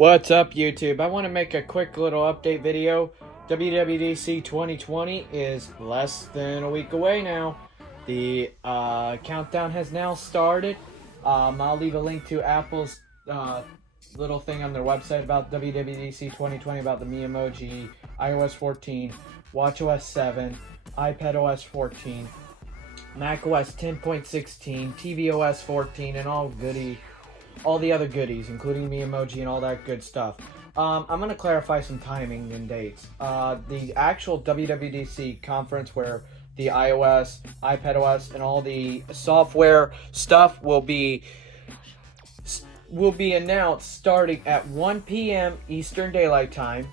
What's up, YouTube? I want to make a quick little update video. WWDC 2020 is less than a week away now. The countdown has now started. I'll leave a link to Apple's little thing on their website about WWDC 2020, about the Me emoji, iOS 14, watchOS 7, iPadOS 14, macOS 10.16, tvOS 14, and all the other goodies, including Me emoji and all that good stuff. I'm going to clarify some timing and dates. The actual WWDC conference, where the iOS, iPadOS, and all the software stuff will be announced starting at 1 p.m. Eastern Daylight Time,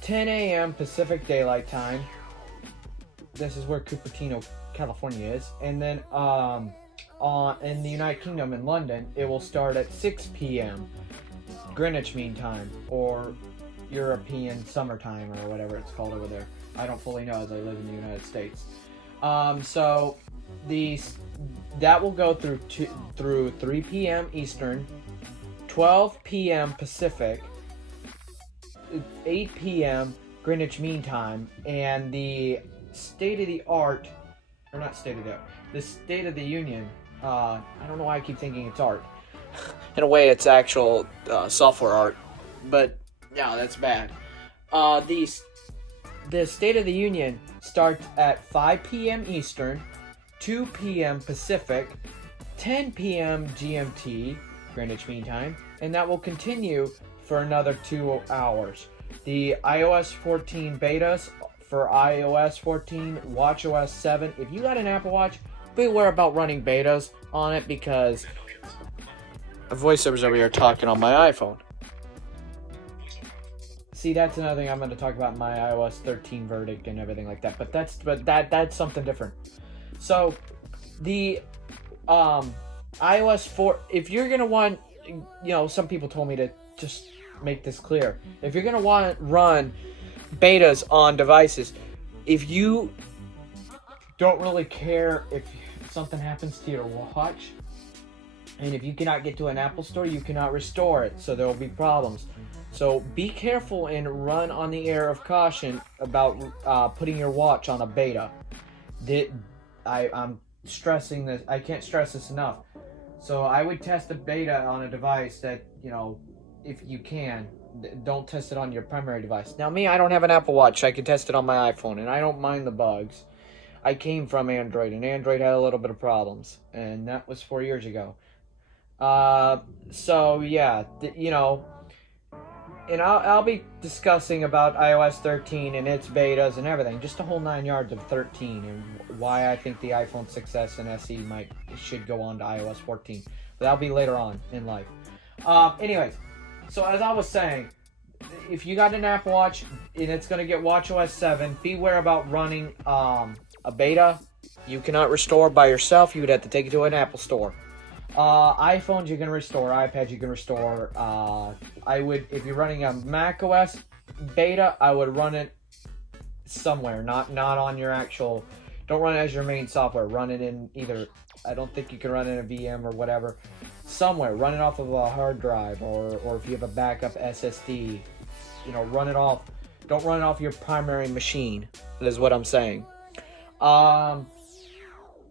10 a.m. Pacific Daylight Time. This is where Cupertino, California is. And then in the United Kingdom, in London, it will start at 6 p.m. Greenwich Mean Time, or European Summertime, or whatever it's called over there. I don't fully know, as I live in the United States. So that will go through 3 p.m. Eastern, 12 p.m. Pacific, 8 p.m. Greenwich Mean Time, and the State of the Union. I don't know why I keep thinking it's art. In a way, it's actual software art, but yeah, that's bad. The State of the Union starts at 5 p.m. Eastern, 2 p.m. Pacific, 10 p.m. GMT, Greenwich Mean Time, and that will continue for another 2 hours. The iOS 14 betas for iOS 14, watchOS 7. If you got an Apple Watch, beware about running betas on it, because a voiceover's over here talking on my iPhone. See, that's another thing I'm going to talk about in my iOS 13 verdict and everything like that. But that's something different. So the iOS 4, if you're going to want, some people told me to just make this clear. If you're going to want to run betas on devices, if you don't really care if something happens to your watch, and if you cannot get to an Apple store, you cannot restore it, so there will be problems. So be careful and run on the air of caution about putting your watch on a beta. I'm stressing this. I can't stress this enough. So I would test a beta on a device that, if you can. Don't test it on your primary device. Now, me, I don't have an Apple Watch. I can test it on my iPhone, and I don't mind the bugs. I came from Android, and Android had a little bit of problems, and that was 4 years ago. So yeah, and I'll be discussing about iOS 13 and its betas and everything, just a whole 9 yards of 13, and why I think the iPhone 6s and SE should go on to iOS 14. But that'll be later on in life. Anyways, so as I was saying, if you got an Apple Watch and it's going to get watchOS 7, beware about running a beta. You cannot restore by yourself. You would have to take it to an Apple store. iPhones you can restore. iPads you can restore. If you're running a macOS beta, I would run it somewhere, not on your actual. Don't run it as your main software. Run it in either. I don't think you can run it in a VM or whatever. Somewhere, run it off of a hard drive, or if you have a backup SSD, run it off. Don't run it off your primary machine. That is what I'm saying. I'm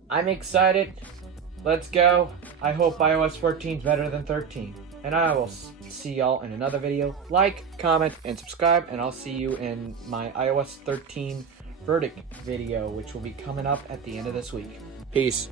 excited. Let's go. I hope iOS 14 is better than 13. And I will see y'all in another video. Like, comment, and subscribe. And I'll see you in my iOS 13 verdict video, which will be coming up at the end of this week. Peace.